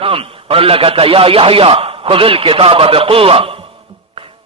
اور اللہ کہتا ہے یا یحییٰ خذ الکتاب بقوہ،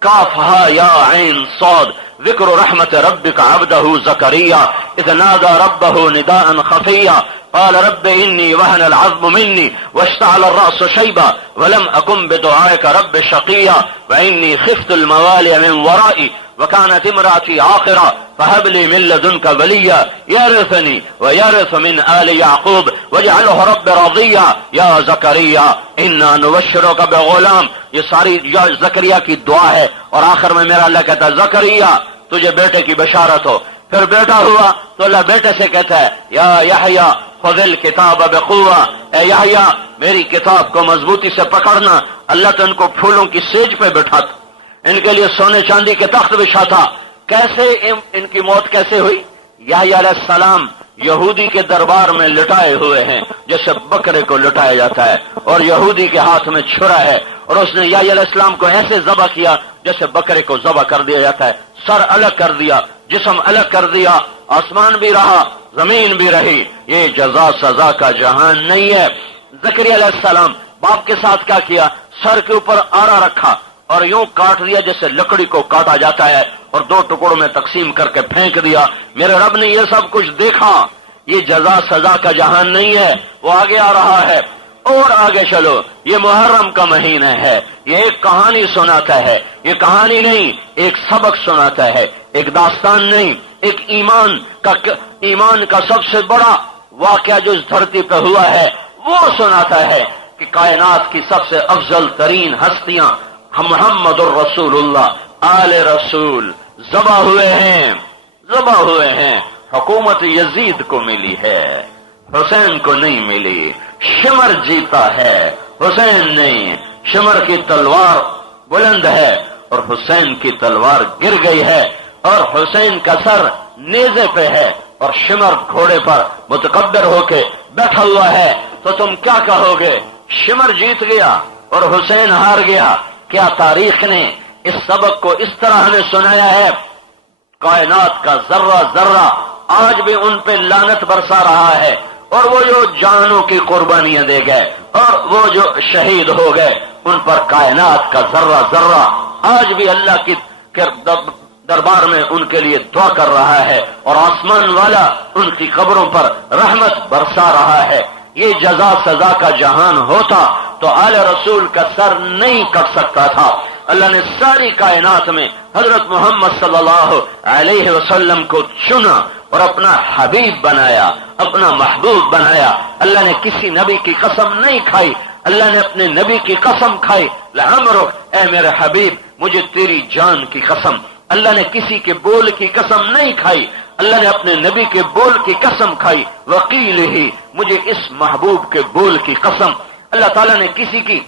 کاف ہا یا عین صاد، ذکر رحمت ربک عبدہ زکریا اذ نادى ربه نداء خفیا قال رب انی وهن العظم منی واشتعل الرأس شیبا ولم اکن بدعائک رب شقیا وانی خفت الموالي من ورائي وكانت امرأتي عاقرة فهب لي من لدنك وليا يرثني ويرث من آل يعقوب واجعله رب رضيا يا زكريا إنا نبشرك بغلام. یہ ساری زکریا کی دعا ہے اور آخر میں میرا اللہ کہتا ہے زکریا تجھے بیٹے کی بشارت ہو. پھر بیٹا ہوا تو اللہ بیٹے سے کہتا ہے یا یحییٰ خذ الکتاب بقوہ، اے یحییٰ میری کتاب کو مضبوطی سے پکڑنا. اللہ تو ان کو پھولوں کی سیج پہ بٹھاتا، ان کے لیے سونے چاندی کے تخت بچھاتا. کیسے ان کی موت کیسے ہوئی؟ یحییٰ علیہ السلام یہودی کے دربار میں لٹائے ہوئے ہیں جیسے بکرے کو لٹایا جاتا ہے، اور یہودی کے ہاتھ میں چھرا ہے، اور اس نے یحییٰ علیہ السلام کو ایسے ذبح کیا جیسے بکرے کو ذبح کر دیا جاتا ہے. سر الگ کر دیا، جسم الگ کر دیا، آسمان بھی رہا زمین بھی رہی. یہ جزا سزا کا جہان نہیں ہے. زکریا علیہ السلام باپ کے ساتھ کیا کیا؟ سر کے اوپر آرا رکھا اور یوں کاٹ دیا جیسے لکڑی کو کاٹا جاتا ہے، اور دو ٹکڑوں میں تقسیم کر کے پھینک دیا. میرے رب نے یہ سب کچھ دیکھا. یہ جزا سزا کا جہان نہیں ہے. وہ آگے آ رہا ہے اور آگے چلو. یہ محرم کا مہینہ ہے. یہ ایک کہانی سناتا ہے. یہ کہانی نہیں، ایک سبق سناتا ہے، ایک داستان نہیں، ایک ایمان کا سب سے بڑا واقعہ جو اس دھرتی پہ ہوا ہے وہ سناتا ہے کہ کائنات کی سب سے افضل ترین ہستیاں محمد الرسول اللہ آل رسول ذبح ہوئے ہیں. حکومت یزید کو ملی ہے، حسین کو نہیں ملی. شمر جیتا ہے، حسین نہیں. شمر کی تلوار بلند ہے اور حسین کی تلوار گر گئی ہے، اور حسین کا سر نیزے پہ ہے اور شمر گھوڑے پر متکبر ہو کے بیٹھا ہوا ہے. تو تم کیا کہو گے؟ شمر جیت گیا اور حسین ہار گیا. کیا تاریخ نے اس سبق کو اس طرح ہمیں سنایا ہے؟ کائنات کا ذرہ ذرہ آج بھی ان پہ لعنت برسا رہا ہے، اور وہ جو جانوں کی قربانیاں دے گئے اور وہ جو شہید ہو گئے ان پر کائنات کا ذرہ ذرہ آج بھی اللہ کی دربار میں ان کے لیے دعا کر رہا ہے، اور آسمان والا ان کی قبروں پر رحمت برسا رہا ہے. یہ جزا سزا کا جہان ہوتا تو آل رسول کا سر نہیں کٹ سکتا تھا. اللہ نے ساری کائنات میں حضرت محمد صلی اللہ علیہ وسلم کو چنا اور اپنا حبیب بنایا، اپنا محبوب بنایا. اللہ نے کسی نبی کی قسم نہیں کھائی، اللہ نے اپنے نبی کی قسم کھائی. لعمرک، اے میرے حبیب مجھے تیری جان کی قسم. اللہ نے کسی کے بول کی قسم نہیں کھائی، اللہ نے اپنے نبی کے بول کی قسم کھائی. وقیل ہی، مجھے اس محبوب کے بول کی قسم. اللہ تعالیٰ نے کسی کی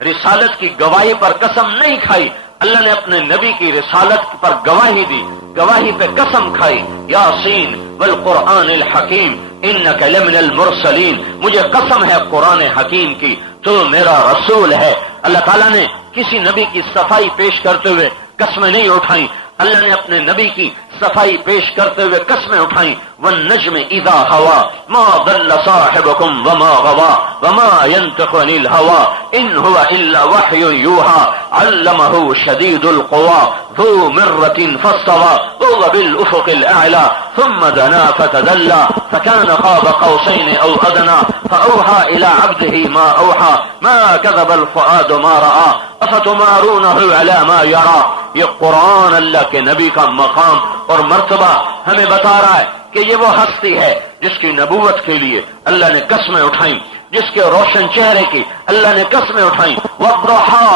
رسالت کی گواہی پر قسم نہیں کھائی، اللہ نے اپنے نبی کی رسالت پر گواہی دی، گواہی پہ قسم کھائی. یاسین والقرآن الحکیم انک لمن المرسلین، مجھے قسم ہے قرآن حکیم کی تو میرا رسول ہے. اللہ تعالیٰ نے کسی نبی کی صفائی پیش کرتے ہوئے قسمیں نہیں اٹھائیں، اللہ نے اپنے نبی کی صفائی پیش کرتے ہوئے قسمیں اٹھائیں. والنجم اذا ہوا ما ضل صاحبكم وما غوا وما ينطق عن الهوى ان هو الا وحي يوحى علمه شديد القوى ذو مرة فاستوى وهو بالافق الاعلى ثم دنا فتدلى فكان قاب قوسين او ادنى فاوحى الى عبده ما اوحى ما كذب الفؤاد ما راى افتمارونه على ما يرى. یہ قرآن اللہ کے نبی کا مقام اور مرتبہ ہمیں بتا رہا ہے کہ یہ وہ ہستی ہے جس کی نبوت کے لیے اللہ نے قسمیں اٹھائیں، جس کے روشن چہرے کی اللہ نے قسمیں اٹھائیں. والضحى،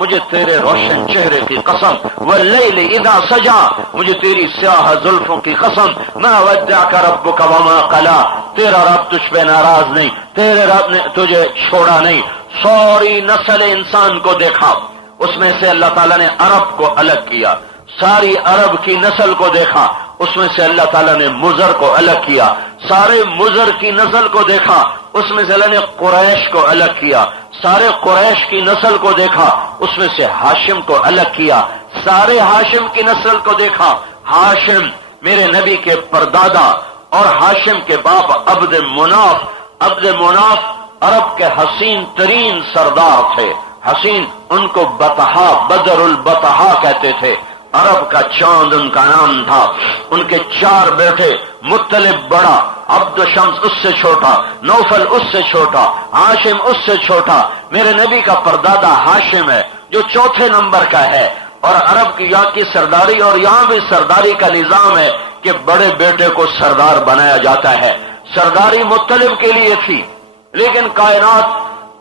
مجھے تیرے روشن چہرے کی قسم. واللیل اذا سجا، مجھے تیری سیاہ زلفوں کی قسم. ما ودعك ربك وما قلى، تیرا رب تجھ پہ ناراض نہیں، تیرے رب نے تجھے چھوڑا نہیں. ساری نسل انسان کو دیکھا، اس میں سے اللہ تعالیٰ نے عرب کو الگ کیا. ساری عرب کی نسل کو دیکھا، اس میں سے اللہ تعالیٰ نے مضر کو الگ کیا. سارے مضر کی نسل کو دیکھا، اس میں سے اللہ نے قریش کو الگ کیا. سارے قریش کی نسل کو دیکھا، اس میں سے ہاشم کو الگ کیا. سارے ہاشم کی نسل کو دیکھا، ہاشم میرے نبی کے پردادا اور ہاشم کے باپ عبد مناف عرب کے حسین ترین سردار تھے. حسین ان کو بطحا بدر البطحا کہتے تھے. عرب کا چاند ان کا نام تھا. ان کے 4 بیٹے، مطلب بڑا، عبد شمس اس سے چھوٹا، نوفل اس سے چھوٹا، ہاشم اس سے چھوٹا. میرے نبی کا پردادا ہاشم ہے جو 4تھے نمبر کا ہے. اور عرب کی یہاں کی سرداری اور یہاں بھی سرداری کا نظام ہے کہ بڑے بیٹے کو سردار بنایا جاتا ہے. سرداری مطلب کے لیے تھی، لیکن کائنات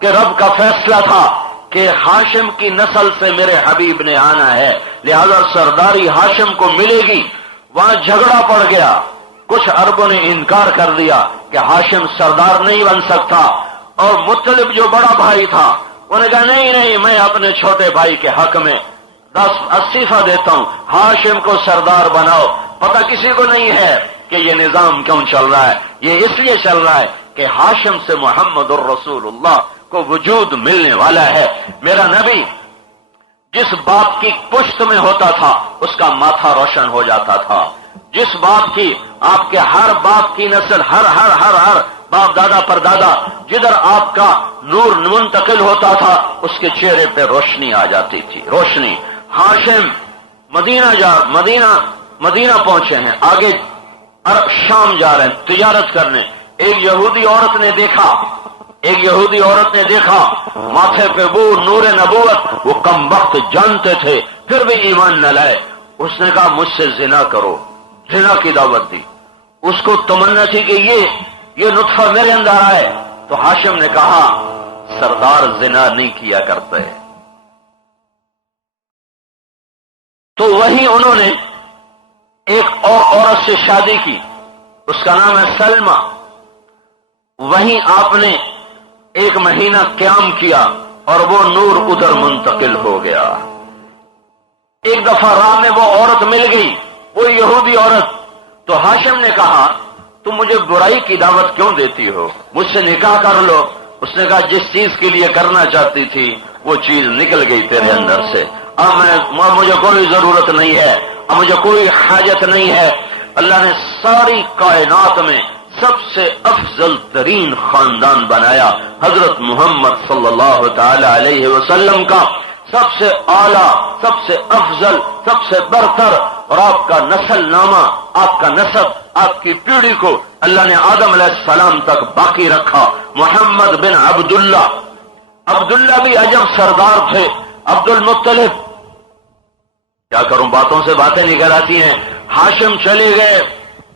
کے رب کا فیصلہ تھا کہ ہاشم کی نسل سے میرے حبیب نے آنا ہے، لہذا سرداری ہاشم کو ملے گی. وہاں جھگڑا پڑ گیا. کچھ عربوں نے انکار کر دیا کہ ہاشم سردار نہیں بن سکتا، اور مطلب جو بڑا بھائی تھا انہوں نے کہا نہیں، میں اپنے چھوٹے بھائی کے حق میں استعفیٰ دیتا ہوں، ہاشم کو سردار بناؤ. پتہ کسی کو نہیں ہے کہ یہ نظام کیوں چل رہا ہے. یہ اس لیے چل رہا ہے کہ ہاشم سے محمد الرسول اللہ کو وجود ملنے والا ہے. میرا نبی جس باپ کی پشت میں ہوتا تھا اس کا ماتھا روشن ہو جاتا تھا. جس باپ کی، آپ کے ہر باپ کی نسل، ہر باپ دادا پر دادا، جدھر آپ کا نور منتقل ہوتا تھا اس کے چہرے پہ روشنی آ جاتی تھی. روشنی. ہاشم مدینہ پہنچے ہیں، آگے عرب شام جا رہے ہیں تجارت کرنے. ایک یہودی عورت نے دیکھا ماتھے پہ وہ نور نبوت. وہ کم وقت جانتے تھے پھر بھی ایمان نہ لائے. اس نے کہا مجھ سے زنا کرو، زنا کی دعوت دی. اس کو تمنا تھی کہ یہ نطفہ میرے اندر آئے. تو ہاشم نے کہا سردار زنا نہیں کیا کرتے. تو وہی انہوں نے ایک اور عورت سے شادی کی، اس کا نام ہے سلمہ. وہیں آپ نے 1 مہینہ قیام کیا اور وہ نور ادھر منتقل ہو گیا. ایک دفعہ راہ میں وہ عورت مل گئی، وہ یہودی عورت. تو ہاشم نے کہا تم مجھے برائی کی دعوت کیوں دیتی ہو، مجھ سے نکاح کر لو. اس نے کہا جس چیز کے لیے کرنا چاہتی تھی وہ چیز نکل گئی تیرے اندر سے. اب مجھے کوئی ضرورت نہیں ہے، اب مجھے کوئی حاجت نہیں ہے. اللہ نے ساری کائنات میں سب سے افضل ترین خاندان بنایا حضرت محمد صلی اللہ تعالی علیہ وسلم کا. سب سے اعلیٰ، سب سے افضل، سب سے برتر. اور آپ کا نسل نامہ، آپ کا نسب، آپ کی پیڑھی کو اللہ نے آدم علیہ السلام تک باقی رکھا. محمد بن عبداللہ. عبداللہ بھی عجب سردار تھے. عبد المطلب، کیا کروں باتوں سے باتیں نکل آتی ہیں. ہاشم چلے گئے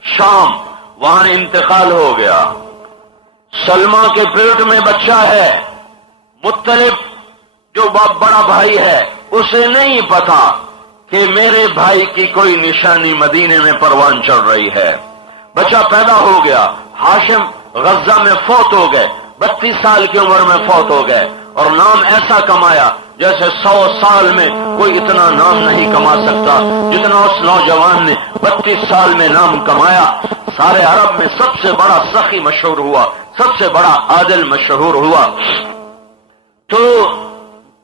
شام، وہاں انتقال ہو گیا. سلمہ کے پیٹ میں بچہ ہے. مطلب جو بڑا بھائی ہے اسے نہیں پتا کہ میرے بھائی کی کوئی نشانی مدینے میں پروان چڑھ رہی ہے. بچہ پیدا ہو گیا. ہاشم غزہ میں فوت ہو گئے، 32 سال کی عمر میں فوت ہو گئے. اور نام ایسا کمایا جیسے 100 سال میں کوئی اتنا نام نہیں کما سکتا جتنا اس نوجوان نے 32 سال میں نام کمایا. سارے عرب میں سب سے بڑا سخی مشہور ہوا، سب سے بڑا عادل مشہور ہوا. تو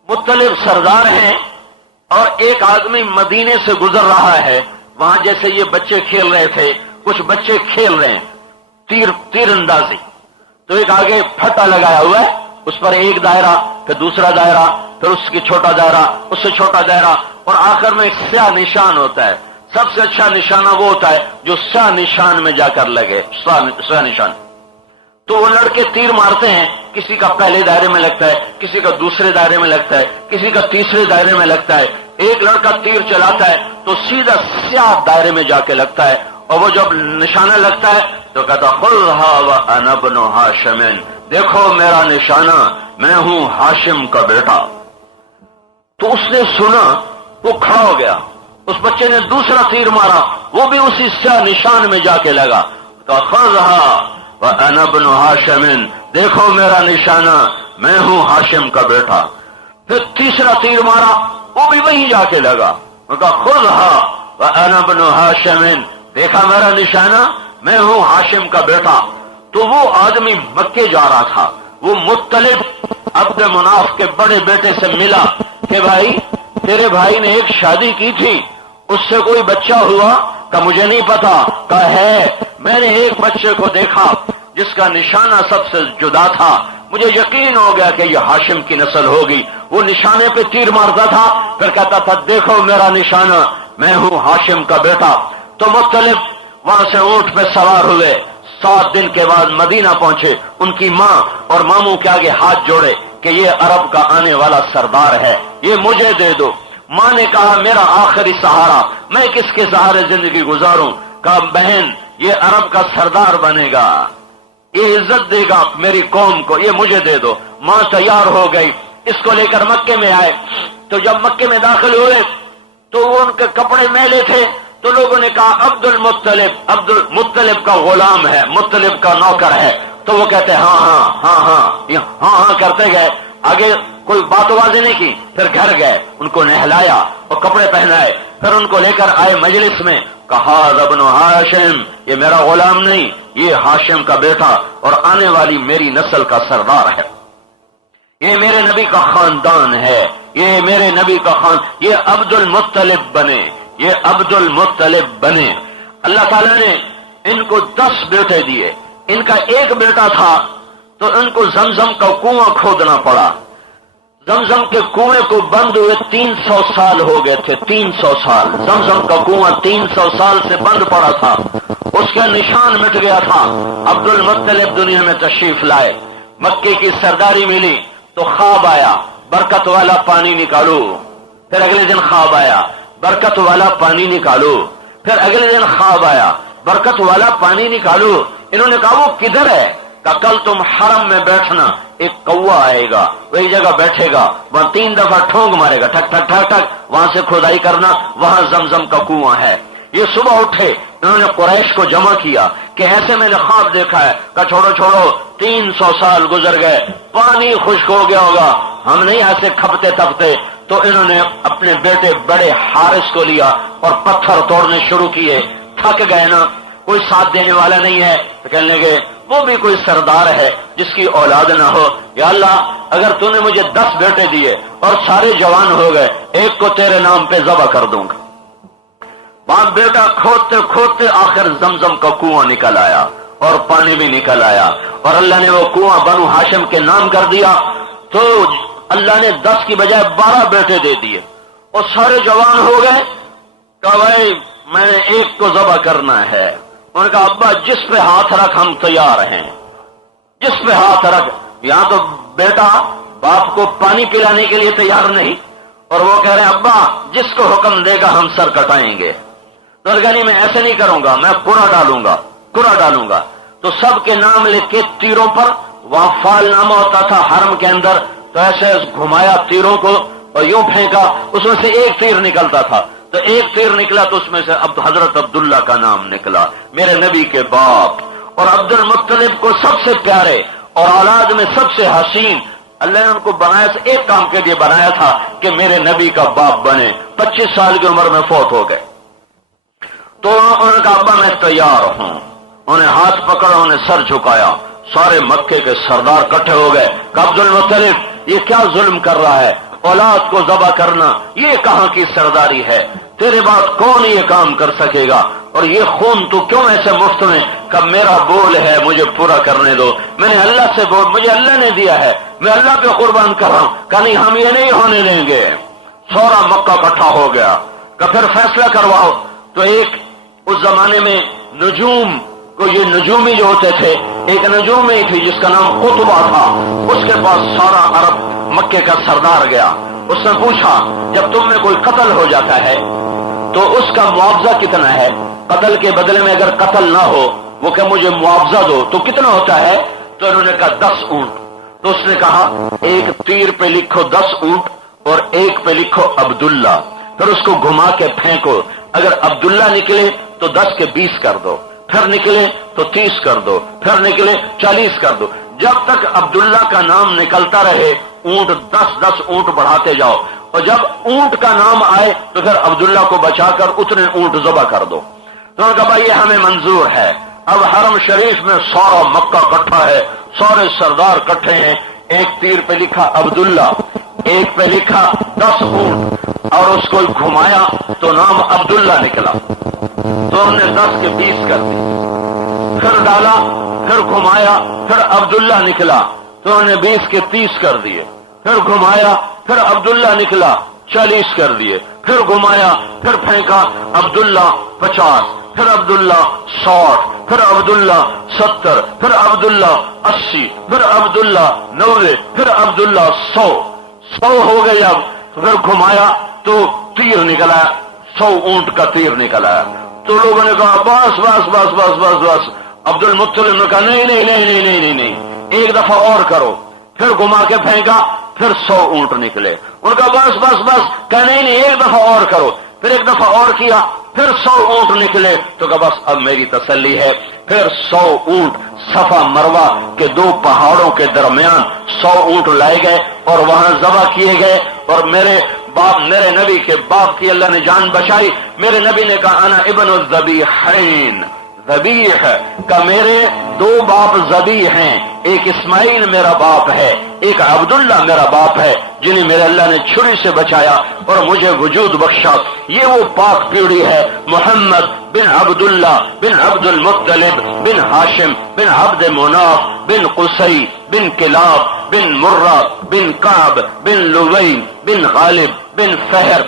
مطلب سردار ہیں اور ایک آدمی مدینے سے گزر رہا ہے. وہاں جیسے یہ بچے کھیل رہے تھے، کچھ بچے کھیل رہے ہیں تیر اندازی. تو ایک آگے پھٹا لگایا ہوا ہے، اس پر ایک دائرہ، پھر دوسرا دائرہ، پھر اس کی چھوٹا دائرہ، اس سے چھوٹا دائرہ، اور آخر میں ایک سیاہ نشان ہوتا ہے. سب سے اچھا نشانہ وہ ہوتا ہے جو سیاہ نشان میں جا کر لگے. سیاہ نشان. تو وہ لڑکے تیر مارتے ہیں، کسی کا پہلے دائرے میں لگتا ہے، کسی کا دوسرے دائرے میں لگتا ہے، کسی کا تیسرے دائرے میں لگتا ہے. ایک لڑکا تیر چلاتا ہے تو سیدھا سیاہ دائرے میں جا کے لگتا ہے. اور وہ جب نشانہ لگتا ہے تو کہتا خذھا وانا ابن ہاشم، دیکھو میرا نشانہ، میں ہوں ہاشم کا بیٹا. تو اس نے سنا، وہ کھڑا ہو گیا. اس بچے نے دوسرا تیر مارا، وہ بھی اسی سیاہ نشان میں جا کے لگا. تو خذھا وانا ابن ہاشم، دیکھو میرا نشانہ، میں ہوں ہاشم کا بیٹا. پھر تیسرا تیر مارا، وہ بھی وہیں جا کے لگا. کہا خذھا وانا ابن ہاشم، دیکھا میرا نشانہ، میں ہوں ہاشم کا بیٹا. تو وہ آدمی مکے جا رہا تھا. وہ مطلب عبد مناف کے بڑے بیٹے سے ملا کہ بھائی تیرے بھائی نے ایک شادی کی تھی، اس سے کوئی بچہ ہوا؟ کہ مجھے نہیں پتا. کہا ہے میں نے ایک بچے کو دیکھا جس کا نشانہ سب سے جدا تھا، مجھے یقین ہو گیا کہ یہ ہاشم کی نسل ہوگی. وہ نشانے پہ تیر مارتا تھا، پھر کہتا تھا دیکھو میرا نشانہ، میں ہوں ہاشم کا بیٹا. تو مختلف وہاں سے اونٹ پہ سوار ہوئے، 7 دن کے بعد مدینہ پہنچے. ان کی ماں اور ماموں کے آگے ہاتھ جوڑے کہ یہ عرب کا آنے والا سردار ہے، یہ مجھے دے دو. ماں نے کہا میرا آخری سہارا، میں کس کے سہارے زندگی گزاروں؟ کہا بہن یہ عرب کا سردار بنے گا، یہ عزت دے گا میری قوم کو، یہ مجھے دے دو. ماں تیار ہو گئی، اس کو لے کر مکے میں آئے. تو جب مکے میں داخل ہوئے تو وہ ان کے کپڑے میلے تھے، تو لوگوں نے کہا عبد المطلب کا غلام ہے، مطلب کا نوکر ہے. تو وہ کہتے ہاں ہاں ہاں ہاں ہاں ہاں کرتے گئے، آگے کوئی بات واضح نہیں کی. پھر گھر گئے، ان کو نہلایا اور کپڑے پہنائے، پھر ان کو لے کر آئے مجلس میں. کہا ابن ہاشم، یہ میرا غلام نہیں، یہ ہاشم کا بیٹا اور آنے والی میری نسل کا سردار ہے، یہ میرے نبی کا خاندان ہے، یہ میرے نبی کا یہ عبد المطلب بنے، یہ عبد المطلب بنے. اللہ تعالیٰ نے ان کو 10 بیٹے دیے. ان کا ایک بیٹا تھا تو ان کو زمزم کا کنواں کھودنا پڑا. زمزم کے کنویں کو بند ہوئے 300 سال ہو گئے تھے. 300 سال زمزم کا کنواں 300 سال سے بند پڑا تھا، اس کا نشان مٹ گیا تھا. عبد المطلب دنیا میں تشریف لائے، مکے کی سرداری ملی تو خواب آیا برکت والا پانی نکالو. پھر اگلے دن خواب آیا برکت والا پانی نکالو. پھر اگلے دن خواب آیا برکت والا پانی نکالو. انہوں نے کہا وہ کدھر ہے؟ کہ کل تم حرم میں بیٹھنا، ایک کوا آئے گا، وہ ایک جگہ بیٹھے گا، وہاں 3 دفعہ ٹھونگ مارے گا، ٹھک ٹھک ٹھک ٹھک، وہاں سے کھدائی کرنا، وہاں زمزم کا کنواں ہے. یہ صبح اٹھے، انہوں نے قریش کو جمع کیا کہ ایسے میں نے خواب دیکھا ہے. کہ چھوڑو چھوڑو، 300 سال گزر گئے، پانی خشک ہو گیا ہوگا، ہم نہیں ایسے کھپتے تپتے. تو انہوں نے اپنے بیٹے بڑے حارث کو لیا اور پتھر توڑنے شروع کیے. تھک گئے نا، کوئی ساتھ دینے والا نہیں ہے، تو کہنے لگے وہ بھی کوئی سردار ہے جس کی اولاد نہ ہو. یا اللہ اگر تو نے مجھے 10 بیٹے دیے اور سارے جوان ہو گئے، ایک کو تیرے نام پہ ذبح کر دوں گا. وہاں بیٹا کھودتے کھودتے آخر زمزم کا کنواں نکل آیا اور پانی بھی نکل آیا، اور اللہ نے وہ کنواں بنو ہاشم کے نام کر دیا. تو اللہ نے 10 کی بجائے 12 بیٹے دے دیے اور سارے جوان ہو گئے. کہا بھائی میں نے ایک کو ذبح کرنا ہے. انہوں نے کہا ابا جس پہ ہاتھ رکھ ہم تیار ہیں، جس پہ ہاتھ رکھ. یہاں تو بیٹا باپ کو پانی پلانے کے لیے تیار نہیں، اور وہ کہہ رہے ہیں ابا جس کو حکم دے گا ہم سر کٹائیں گے. تو نہیں میں ایسے نہیں کروں گا، میں قرعہ ڈالوں گا. تو سب کے نام لکھ کے تیروں پر، وہاں فال نامہ ہوتا تھا حرم کے اندر، تو ایسے گھمایا تیروں کو اور یوں پھینکا، اس میں سے ایک تیر نکلتا تھا. تو ایک تیر نکلا تو اس میں سے حضرت عبداللہ کا نام نکلا، میرے نبی کے باپ. اور عبد المطلب کو سب سے پیارے اور اولاد میں سب سے حسین، اللہ نے ان کو بنایا ایک کام کے لیے بنایا تھا کہ میرے نبی کا باپ بنے. 25 سال کی عمر میں فوت ہو گئے. تو انہوں نے کہا ابا میں تیار ہوں. انہیں ہاتھ پکڑا، انہیں سر جھکایا. سارے مکے کے سردار کٹھے ہو گئے کہ عبد المطلب یہ کیا ظلم کر رہا ہے، اولاد کو ذبح کرنا یہ کہاں کی سرداری ہے، تیرے بعد کون یہ کام کر سکے گا، اور یہ خون تو کیوں ایسے مفت میں؟ کہ میرا بول ہے مجھے پورا کرنے دو، میں نے اللہ سے بول، مجھے اللہ نے دیا ہے، میں اللہ پہ قربان کر رہا ہوں. کہ نہیں ہم یہ نہیں ہونے دیں گے. سورا مکہ اکٹھا ہو گیا کہ پھر فیصلہ کرواؤ. تو ایک اس زمانے میں نجوم کو، یہ نجومی جو ہوتے تھے، ایک نجومی تھی جس کا نام قطبہ تھا، اس کے پاس سارا عرب مکے کا سردار گیا. اس نے پوچھا جب تم میں کوئی قتل ہو جاتا ہے تو اس کا معاوضہ کتنا ہے؟ قتل کے بدلے میں اگر قتل نہ ہو وہ کہ مجھے معاوضہ دو، تو کتنا ہوتا ہے؟ تو انہوں نے کہا 10 اونٹ. تو اس نے کہا ایک تیر پہ لکھو 10 اونٹ اور ایک پہ لکھو عبداللہ، پھر اس کو گھما کے پھینکو. اگر عبداللہ نکلے تو 10 کے 20 کر دو، پھر نکلے تو 30 کر دو، پھر نکلے 40 کر دو. جب تک عبداللہ کا نام نکلتا رہے اونٹ 10 اونٹ بڑھاتے جاؤ، اور جب اونٹ کا نام آئے تو پھر عبداللہ کو بچا کر اتنے اونٹ ذبح کر دو. تو انہوں نے کہا بھائی یہ ہمیں منظور ہے. اب حرم شریف میں سارا مکہ اکٹھا ہے، سارے سردار اکٹھے ہیں. ایک تیر پہ لکھا عبداللہ، ایک پہ لکھا 10 اونٹ، اور اس کو گھمایا تو نام عبداللہ نکلا. تو ہم نے 10 کے 20 کر دی، پھر ڈالا، پھر گھمایا، پھر عبداللہ نکلا. تو انہوں نے 20 کے 30 کر دیے، پھر گھمایا، پھر عبداللہ نکلا 40 کر دیے، پھر گھمایا، پھر پھینکا، عبداللہ 50، پھر عبداللہ 60، پھر عبداللہ 70، پھر عبداللہ 80، پھر عبداللہ 90، پھر عبداللہ 100 ہو گئے اب، پھر گھمایا تو تیر نکلا، 100 اونٹ کا تیر نکلا۔ تو لوگوں نے کہا بس بس بس بس بس بس۔ عبد المطلب نے کہا نہیں نہیں نہیں نہیں نہیں نہیں نہیں، ایک دفعہ اور کرو۔ پھر گھما کے پھینکا، پھر 100 اونٹ نکلے۔ ان کا بس بس بس، کہا نہیں نہیں ایک دفعہ اور کرو۔ پھر ایک دفعہ اور کیا، پھر 100 اونٹ نکلے۔ تو کہا بس اب میری تسلی ہے۔ پھر 100 اونٹ صفا مروہ کے 2 پہاڑوں کے درمیان 100 اونٹ لائے گئے اور وہاں ذبح کیے گئے۔ اور میرے نبی کے باپ کی اللہ نے جان بچائی۔ میرے نبی نے کہا انا ابن الذبیحین، ذبیح کا میرے 2 باپ ذبیح ہیں، ایک اسماعیل میرا باپ ہے، ایک عبداللہ میرا باپ ہے، جنہیں میرے اللہ نے چھری سے بچایا اور مجھے وجود بخشا۔ یہ وہ پاک پیڑھی ہے، محمد بن عبداللہ بن عبد المطلب بن ہاشم بن عبد مناف بن قصی بن کلاب بن مرہ بن کعب بن لوی بن غالب بن فہر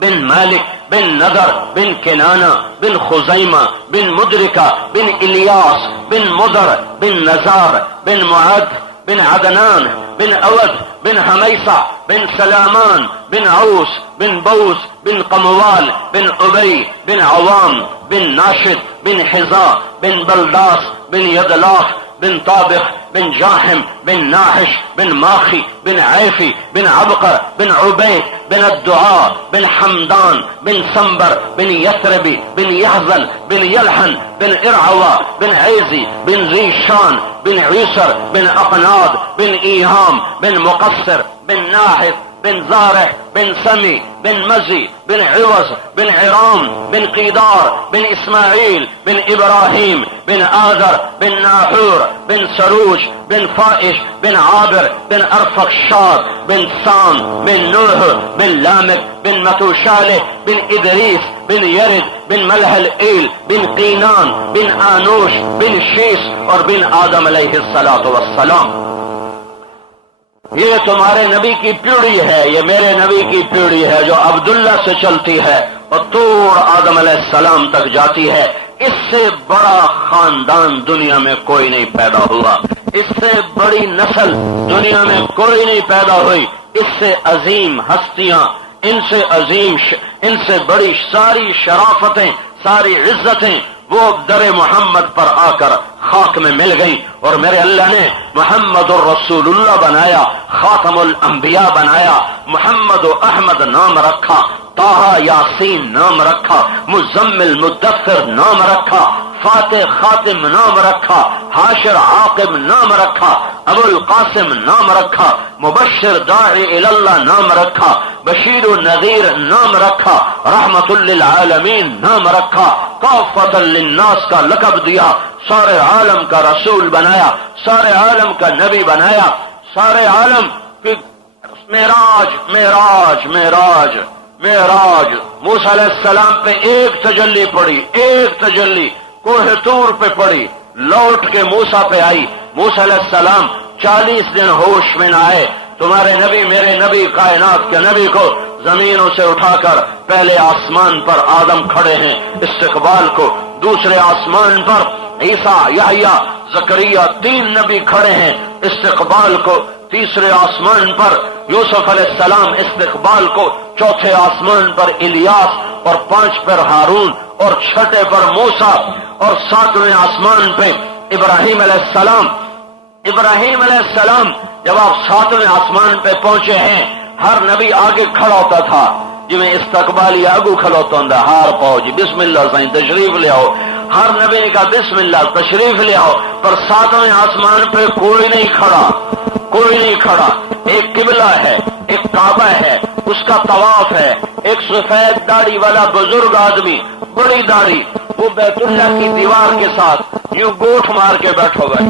بن مالک بن نضر بن کنانہ بن خزیمہ بن مدرکہ بن الیاس بن مضر بن نزار بن معد بن عدنان بن اود بن حمیصہ بن سلامان بن عوس بن بوس بن قموال بن عبی بن عوام بن ناشد بن حذاء بن بلداس بن یدلاف بن طابخ بن جاحم بن ناحش بن ماخی بن عیفی بن عبقر بن عبید بن الدعاء بن حمدان بن سنبر بن یثربی بن یحزن بن یلحن بن ارعوا بن عیزی بن ذیشان بن عیسر بن اقناد بن ایہام بن مقصر بن ناحث بن زارح بن سمی بن مزی بن عوض بن عرام بن قیدار بن اسماعیل بن ابراہیم بن آذر بن ناحور بن سروج بن فائش بن عابر بن ارفخشاد بن سام بن نوح بن لامک بن متوشالح بن ادریس بن یرد بن ملحل ایل بن قینان بن آنوش بن شیس اور بن آدم علیہ السلام۔ یہ تمہارے نبی کی پیڑھی ہے، یہ میرے نبی کی پیڑھی ہے جو عبداللہ سے چلتی ہے اور طور آدم علیہ السلام تک جاتی ہے۔ اس سے بڑا خاندان دنیا میں کوئی نہیں پیدا ہوا، اس سے بڑی نسل دنیا میں کوئی نہیں پیدا ہوئی، اس سے عظیم ہستیاں، ان سے بڑی ساری شرافتیں، ساری عزتیں وہ در محمد پر آ کر خاک میں مل گئی۔ اور میرے اللہ نے محمد الرسول اللہ بنایا، خاتم الانبیاء بنایا، محمد و احمد نام رکھا، طٰہٰ یاسین نام رکھا، مزمل مدثر نام رکھا، فاتح خاتم نام رکھا، حاشر عاقب نام رکھا، ابو القاسم نام رکھا، مبشر داعی اللہ نام رکھا، بشیر و نذیر نام رکھا، رحمت للعالمین نام رکھا، کافۃ للناس کا لقب دیا، سارے عالم کا رسول بنایا، سارے عالم کا نبی بنایا، سارے عالم کی معراج معراج معراج معراج موسیٰ علیہ السلام پہ ایک تجلی پڑی، ایک تجلی کوہ طور پہ پڑی، لوٹ کے موسیٰ پہ آئی۔ موسیٰ علیہ السلام 40 دن ہوش میں نہ آئے۔ تمہارے نبی، میرے نبی، کائنات کے نبی کو زمینوں سے اٹھا کر پہلے آسمان پر آدم کھڑے ہیں استقبال کو، دوسرے آسمان پر عیسیٰ، یحییٰ، زکریا 3 نبی کھڑے ہیں استقبال کو، تیسرے آسمان پر یوسف علیہ السلام استقبال کو، چوتھے آسمان پر الیاس اور 5 پر ہارون اور 6 پر موسیٰ اور 7ویں آسمان پہ ابراہیم علیہ السلام۔ ابراہیم علیہ السلام جب آپ 7ویں آسمان پہ پہنچے ہیں، ہر نبی آگے کھڑا ہوتا تھا، جی میں استقبالی آگو کھڑوتا ہوں، ہار پاؤ جی بسم اللہ سائیں تشریف لے آؤ۔ ہر نبی نے کہا بسم اللہ تشریف لے آؤ، پر 7ویں آسمان پہ کوئی نہیں کھڑا، کوئی نہیں کھڑا۔ ایک قبلہ ہے، ایک کعبہ ہے، اس کا طواف ہے، ایک سفید داڑھی والا بزرگ آدمی، بڑی داڑھی، وہ بیت اللہ کی دیوار کے ساتھ یوں گوٹھ مار کے بیٹھا ہوا ہے۔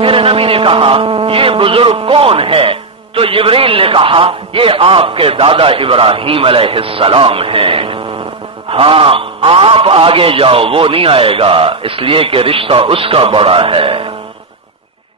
میرے نبی نے کہا یہ بزرگ کون ہے؟ تو جبریل نے کہا یہ آپ کے دادا ابراہیم علیہ السلام ہیں۔ ہاں آپ آگے جاؤ، وہ نہیں آئے گا، اس لیے کہ رشتہ اس کا بڑا ہے۔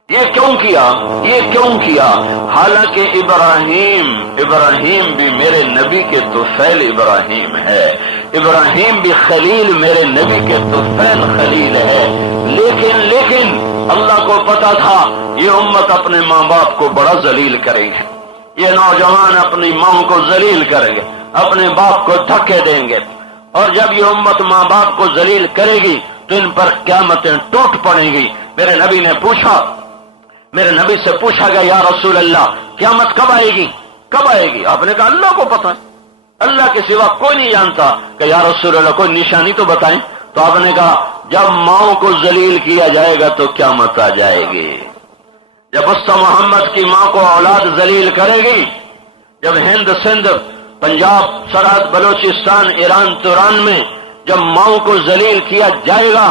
یہ کیوں کیا؟ یہ کیوں کیا؟ حالانکہ ابراہیم بھی میرے نبی کے طفیل ابراہیم ہے، ابراہیم بھی خلیل میرے نبی کے طفیل خلیل ہے، لیکن اللہ کو پتا تھا یہ امت اپنے ماں باپ کو بڑا ذلیل کرے گی، یہ نوجوان اپنی ماں کو ذلیل کریں گے، اپنے باپ کو دھکے دیں گے، اور جب یہ امت ماں باپ کو ذلیل کرے گی تو ان پر قیامتیں ٹوٹ پڑیں گی۔ میرے نبی سے پوچھا گیا، یا رسول اللہ قیامت کب آئے گی؟ کب آئے گی؟ آپ نے کہا اللہ کو پتا ہے، اللہ کے سوا کوئی نہیں جانتا۔ کہ یا رسول اللہ کوئی نشانی تو بتائیں۔ تو آپ نے کہا جب ماؤں کو ذلیل کیا جائے گا تو قیامت آ جائے گی۔ جب استا محمد کی ماں کو اولاد ذلیل کرے گی، جب ہند سندھ پنجاب سرحد بلوچستان ایران توران میں جب ماؤں کو ذلیل کیا جائے گا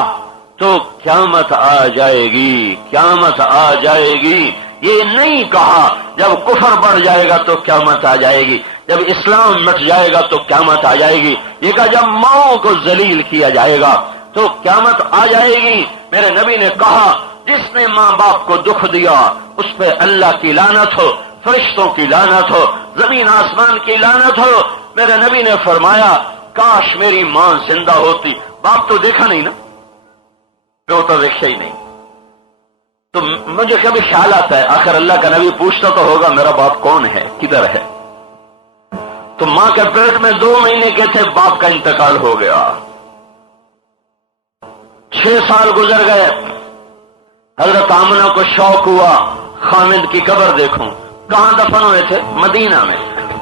تو قیامت آ جائے گی، قیامت آ جائے گی۔ یہ نہیں کہا جب کفر بڑھ جائے گا تو قیامت آ جائے گی، جب اسلام مٹ جائے گا تو قیامت آ جائے گی، یہ کہا جب ماؤں کو ذلیل کیا جائے گا تو قیامت آ جائے گی۔ میرے نبی نے کہا جس نے ماں باپ کو دکھ دیا اس پہ اللہ کی لعنت ہو، فرشتوں کی لعنت ہو، زمین آسمان کی لعنت ہو۔ میرے نبی نے فرمایا کاش میری ماں زندہ ہوتی۔ باپ تو دیکھا نہیں نا، وہ تو دیکھا ہی نہیں۔ تو مجھے کبھی خیال آتا ہے آخر اللہ کا نبی پوچھتا تو ہوگا میرا باپ کون ہے، کدھر ہے؟ تو ماں کے پیٹ میں 2 مہینے کے تھے، باپ کا انتقال ہو گیا، 6 سال گزر گئے۔ حضرت آمنہ کو شوق ہوا خامد کی قبر دیکھوں، کہاں دفن ہوئے تھے؟ مدینہ میں۔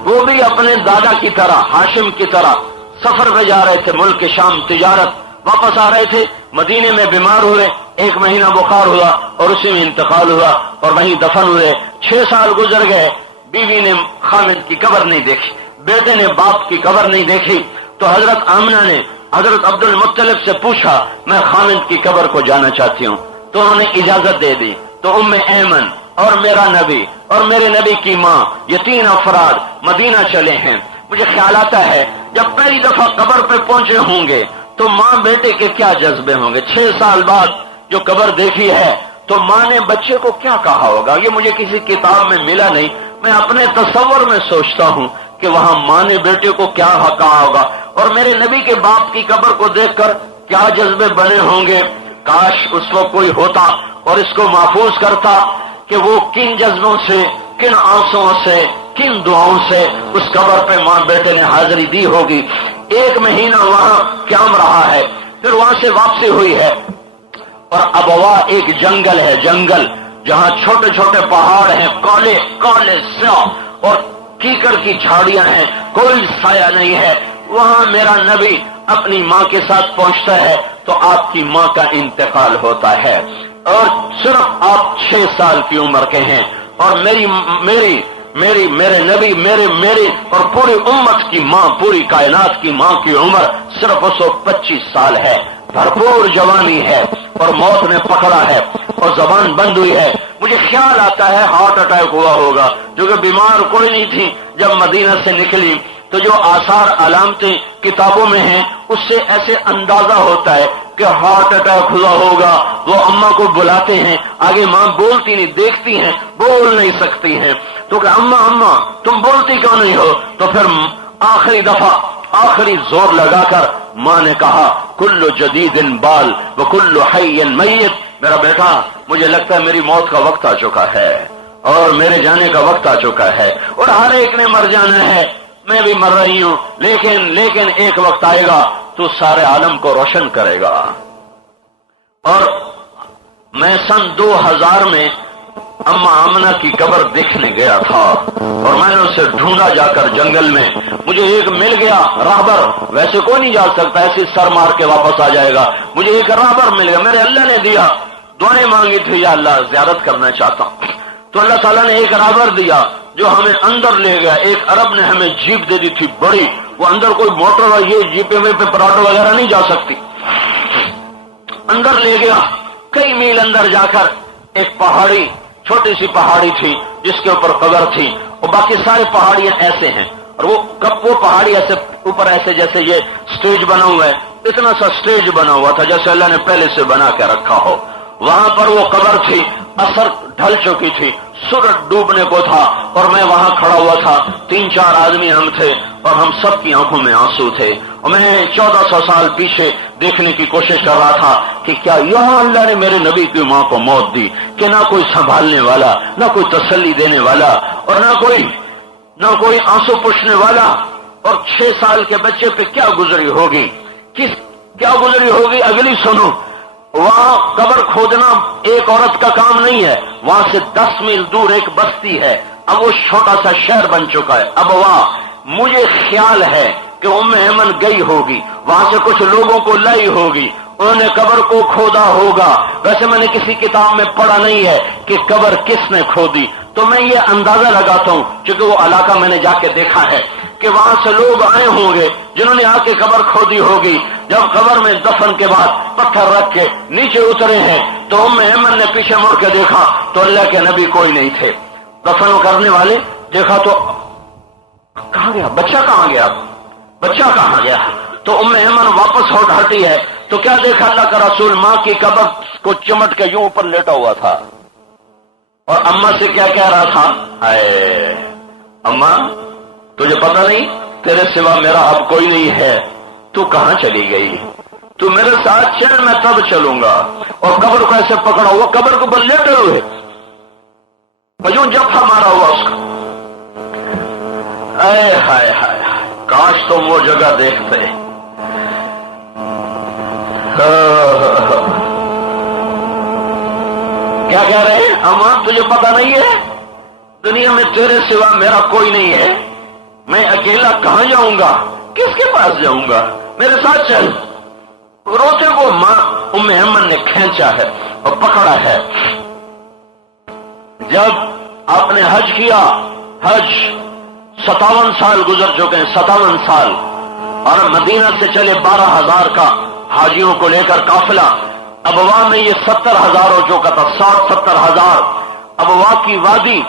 وہ بھی اپنے دادا کی طرح، ہاشم کی طرح سفر پہ جا رہے تھے، ملک شام تجارت، واپس آ رہے تھے، مدینے میں بیمار ہوئے، 1 مہینہ بخار ہوا اور اسی میں انتقال ہوا اور وہیں دفن ہوئے۔ 6 سال گزر گئے، بیوی نے خامد کی قبر نہیں دیکھی، بیٹے نے باپ کی قبر نہیں دیکھی۔ تو حضرت آمنہ نے حضرت عبد المطلب سے پوچھا میں خامد کی قبر کو جانا چاہتی ہوں، تو انہوں نے اجازت دے دی۔ تو ام ایمن اور میرا نبی اور میرے نبی کی ماں، یہ 3 افراد مدینہ چلے ہیں۔ مجھے خیال آتا ہے جب پہلی دفعہ قبر پہ پہنچے ہوں گے تو ماں بیٹے کے کیا جذبے ہوں گے۔ 6 سال بعد جو قبر دیکھی ہے تو ماں نے بچے کو کیا کہا ہوگا، یہ مجھے کسی کتاب میں ملا نہیں، میں اپنے تصور میں سوچتا ہوں کہ وہاں ماں نے بیٹے کو کیا کہا ہوگا، اور میرے نبی کے باپ کی قبر کو دیکھ کر کیا جذبے بنے ہوں گے۔ کاش اس وقت کوئی ہوتا اور اس کو محفوظ کرتا کہ وہ کن جذبوں سے، کن آنسوؤں سے، کن دعاؤں سے اس قبر پہ ماں بیٹے نے حاضری دی ہوگی۔ 1 مہینہ وہاں قیام رہا ہے، پھر وہاں سے واپسی ہوئی ہے، اور ابوا ایک جنگل ہے، جنگل جہاں چھوٹے چھوٹے پہاڑ ہیں، کالے سیاہ اور کیکر کی جھاڑیاں ہیں، کوئی سایہ نہیں ہے۔ وہاں میرا نبی اپنی ماں کے ساتھ پہنچتا ہے تو آپ کی ماں کا انتقال ہوتا ہے، اور صرف آپ 6 سال کی عمر کے ہیں، اور میرے نبی میری اور پوری امت کی ماں، پوری کائنات کی ماں کی عمر صرف 125 سال ہے، بھرپور جوانی ہے، اور موت نے پکڑا ہے اور زبان بند ہوئی ہے۔ مجھے خیال آتا ہے ہارٹ اٹیک ہوا ہوگا، جو کہ بیمار کوئی نہیں تھی جب مدینہ سے نکلی۔ تو جو آثار علامتیں کتابوں میں ہیں اس سے ایسے اندازہ ہوتا ہے کہ ہارٹ اٹیک ہوا ہوگا۔ وہ اماں کو بلاتے ہیں، آگے ماں بولتی نہیں، دیکھتی ہیں، بول نہیں سکتی ہیں، تو کہ اماں تم بولتی کیوں نہیں ہو؟ تو پھر آخری دفعہ آخری زور لگا کر ماں نے کہا کل جدید بال و کل حی میت۔ میرا بیٹا مجھے لگتا ہے میری موت کا وقت آ چکا ہے اور میرے جانے کا وقت آ چکا ہے، اور ہر ایک نے مر جانا ہے، میں بھی مر رہی ہوں، لیکن ایک وقت آئے گا تو سارے عالم کو روشن کرے گا۔ اور میں سن 2000 میں اما آمنہ کی قبر دیکھنے گیا تھا، اور میں نے اسے ڈھونڈا جا کر جنگل میں، مجھے ایک مل گیا راہبر، ویسے کوئی نہیں جا سکتا، ایسی سر مار کے واپس آ جائے گا، مجھے ایک راہبر مل گیا، میرے اللہ نے دیا، دعائیں مانگی تھی یا اللہ زیارت کرنا چاہتا ہوں، تو اللہ تعالیٰ نے ایک راہبر دیا جو ہمیں اندر لے گیا۔ ایک عرب نے ہمیں جیپ دے دی تھی بڑی، وہ اندر کوئی موٹر، یہ جیپے میں پہ پراٹو وغیرہ نہیں جا سکتی، اندر لے گیا، کئی میل اندر جا کر ایک پہاڑی، چھوٹی سی پہاڑی تھی جس کے اوپر قبر تھی، اور باقی ساری پہاڑیاں ایسے ہیں، اور وہ پہاڑی ایسے اوپر ایسے جیسے یہ سٹیج بنا ہوا ہے، اتنا سا سٹیج بنا ہوا تھا جیسے اللہ نے پہلے سے بنا کے رکھا ہو. وہاں پر وہ قبر تھی، اثر ڈھل چکی تھی، سورج ڈوبنے کو تھا، اور میں وہاں کھڑا ہوا تھا. 3-4 آدمی ہم تھے اور ہم سب کی آنکھوں میں آنسو تھے. اور میں 1400 سال پیچھے دیکھنے کی کوشش کر رہا تھا کہ کیا یہاں اللہ نے میرے نبی کی ماں کو موت دی کہ نہ کوئی سنبھالنے والا، نہ کوئی تسلی دینے والا، اور نہ کوئی آنسو پوچھنے والا. اور 6 سال کے بچے پہ کیا گزری ہوگی، کیا گزری ہوگی اگلی سنو. وہاں قبر کھودنا ایک عورت کا کام نہیں ہے، وہاں سے 10 میل دور ایک بستی ہے، اب وہ چھوٹا سا شہر بن چکا ہے. اب وہاں مجھے خیال ہے کہ ایمن گئی ہوگی، وہاں سے کچھ لوگوں کو لائی ہوگی، انہوں نے قبر کو کھودا ہوگا. ویسے میں نے کسی کتاب میں پڑھا نہیں ہے کہ قبر کس نے کھودی، تو میں یہ اندازہ لگاتا ہوں چونکہ وہ علاقہ میں نے جا کے دیکھا ہے کہ وہاں سے لوگ آئے ہوں گے جنہوں نے آ کے قبر کھودی ہوگی. جب قبر میں دفن کے بعد پتھر رکھ کے نیچے اترے ہیں تو ایمن نے پیچھے مڑ کے دیکھا تو اللہ کے نبی کوئی نہیں تھے. دفن کرنے والے دیکھا تو کہاں گیا بچہ، کہاں گیا بچہ، کہاں گیا. تو ایمن واپس ہٹی ہے تو کیا دیکھا اللہ کا رسول ماں کی قبر کو چمٹ کے یوں اوپر لیٹا ہوا تھا اور اماں سے کیا کہہ رہا تھا، اے اماں تجھے پتہ نہیں تیرے سوا میرا اب کوئی نہیں ہے، تو کہاں چلی گئی، تو میرے ساتھ چل میں تب چلوں گا. اور قبر کو ایسے پکڑا ہوا، قبر کو بس لیٹے ہوئے، یوں جفا مارا ہوا اس کا. اے ہائے ہائے، کاش تم وہ جگہ دیکھتے. کیا کہہ رہے ہیں، اماں تجھے پتہ نہیں ہے دنیا میں تیرے سوا میرا کوئی نہیں ہے، میں اکیلا کہاں جاؤں گا، کس کے پاس جاؤں گا، میرے ساتھ چل. روتے کو ماں ایمن نے کھینچا ہے اور پکڑا ہے. جب آپ نے حج کیا، حج 57 سال گزر چکے ہیں، 57 سال، اور مدینہ سے چلے 12,000 کا حاجیوں کو لے کر قافلہ. اب وہاں میں یہ 70,000 ہو چکا تھا، 60-70,000. اب وہاں کی وادی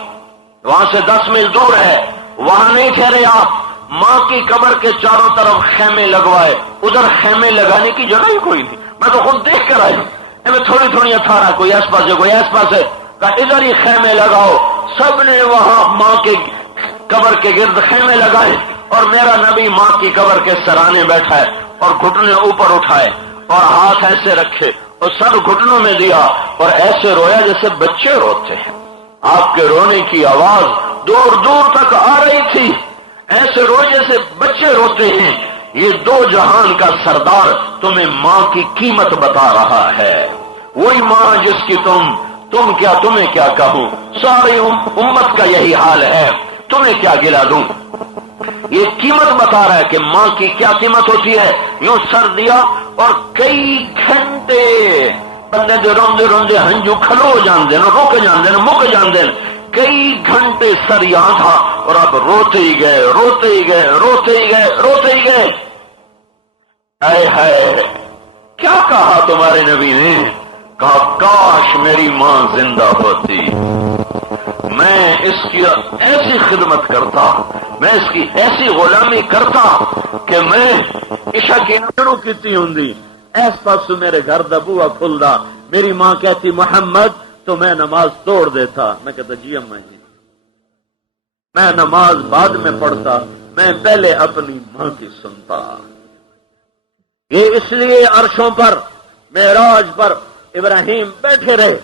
وہاں سے 10 میل دور ہے، وہاں نہیں ٹھہرے آپ. ماں کی قبر کے چاروں طرف خیمے لگوائے، ادھر خیمے لگانے کی جگہ ہی کوئی نہیں. میں تو خود دیکھ کر آیا، میں تھوڑی اتھارا، کوئی آس پاس ہے کوئی آس پاس ہے، کہا ادھر ہی خیمے لگاؤ. سب نے وہاں ماں کے قبر کے گرد خیمے لگائے اور میرا نبی ماں کی قبر کے سرانے بیٹھا ہے اور گھٹنے اوپر اٹھائے اور ہاتھ ایسے رکھے اور سر گھٹنوں میں دیا اور ایسے رویا جیسے بچے روتے ہیں. آپ کے رونے کی آواز دور دور تک آ رہی تھی، ایسے رو جیسے بچے روتے ہیں. یہ 2 جہان کا سردار تمہیں ماں کی قیمت بتا رہا ہے. وہی ماں جس کی تمہیں کیا کہوں، ساری امت کا یہی حال ہے، تمہیں کیا گلا دوں. یہ قیمت بتا رہا ہے کہ ماں کی کیا قیمت ہوتی ہے. یوں سر دیا اور کئی گھنٹے بندے دے روندے روندے ہنجو کھلو جان دین، رک جان دین، مک جان دین. کئی گھنٹے سر یہاں تھا اور اب روتے ہی گئے، روتے ہی گئے، روتے ہی گئے، روتے ہی گئے. اے ہے کیا کہا تمہارے نبی نے، کہا کاش میری ماں زندہ ہوتی، میں اس کی ایسی خدمت کرتا، میں اس کی ایسی غلامی کرتا کہ میں عشاء کی شروع کیتی ہوں ایس پاس میرے گھر دا بوا کھلدا، میری ماں کہتی محمد تو میں نماز توڑ دیتا. میں کہتا جی اما جی، میں نماز بعد میں پڑھتا، میں پہلے اپنی ماں کی سنتا. یہ اس لیے عرشوں پر معراج پر ابراہیم بیٹھے رہے،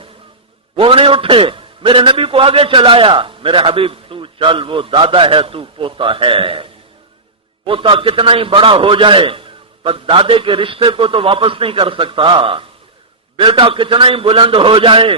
وہ نہیں اٹھے، میرے نبی کو آگے چلایا. میرے حبیب تو چل، وہ دادا ہے تو پوتا ہے. پوتا کتنا ہی بڑا ہو جائے پر دادے کے رشتے کو تو واپس نہیں کر سکتا. بیٹا کتنا ہی بلند ہو جائے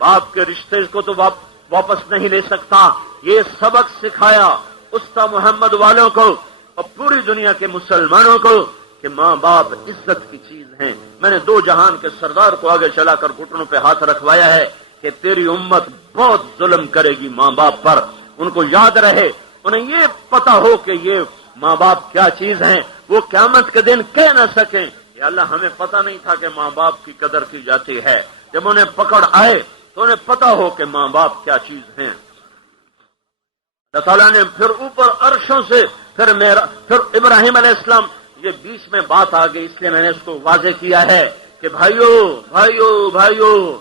باپ کے رشتے کو تو واپس نہیں لے سکتا. یہ سبق سکھایا استا محمد والوں کو اور پوری دنیا کے مسلمانوں کو کہ ماں باپ عزت کی چیز ہیں. میں نے 2 جہان کے سردار کو آگے چلا کر گھٹنوں پہ ہاتھ رکھوایا ہے کہ تیری امت بہت ظلم کرے گی ماں باپ پر. ان کو یاد رہے، انہیں یہ پتا ہو کہ یہ ماں باپ کیا چیز ہیں. وہ قیامت کے دن کہہ نہ سکیں یا اللہ ہمیں پتا نہیں تھا کہ ماں باپ کی قدر کی جاتی ہے. جب انہیں پکڑ آئے تو انہیں پتا ہو کہ ماں باپ کیا چیز ہیں. اللہ تعالیٰ نے پھر اوپر عرشوں سے پھر ابراہیم علیہ السلام، یہ بیچ میں بات آ گئی اس لیے میں نے اس کو واضح کیا ہے کہ بھائیو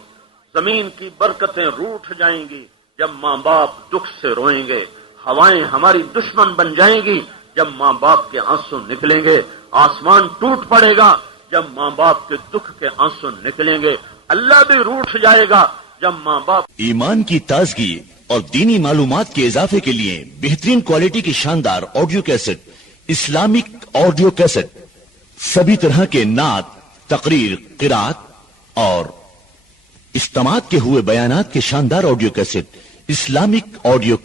زمین کی برکتیں روٹھ جائیں گی جب ماں باپ دکھ سے روئیں گے، ہوائیں ہماری دشمن بن جائیں گی جب ماں باپ کے آنسو نکلیں گے، آسمان ٹوٹ پڑے گا جب ماں باپ کے دکھ کے آنسو نکلیں گے، اللہ بھی روٹھ جائے گا جب ماں باپ۔ ایمان کی تازگی اور دینی معلومات کے اضافے کے لیے بہترین کوالٹی کی شاندار audio cassette, Islamic audio cassette, سبھی طرح کے نعت، تقریر، قرات اور استماعت کے ہوئے بیانات کے شاندار audio cassette, Islamic audio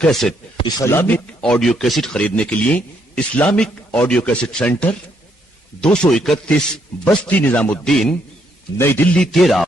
cassette خریدنے کے لیے اسلامک آڈیو کیسٹ سینٹر 231 بستی نظام الدین، نئی دلی 13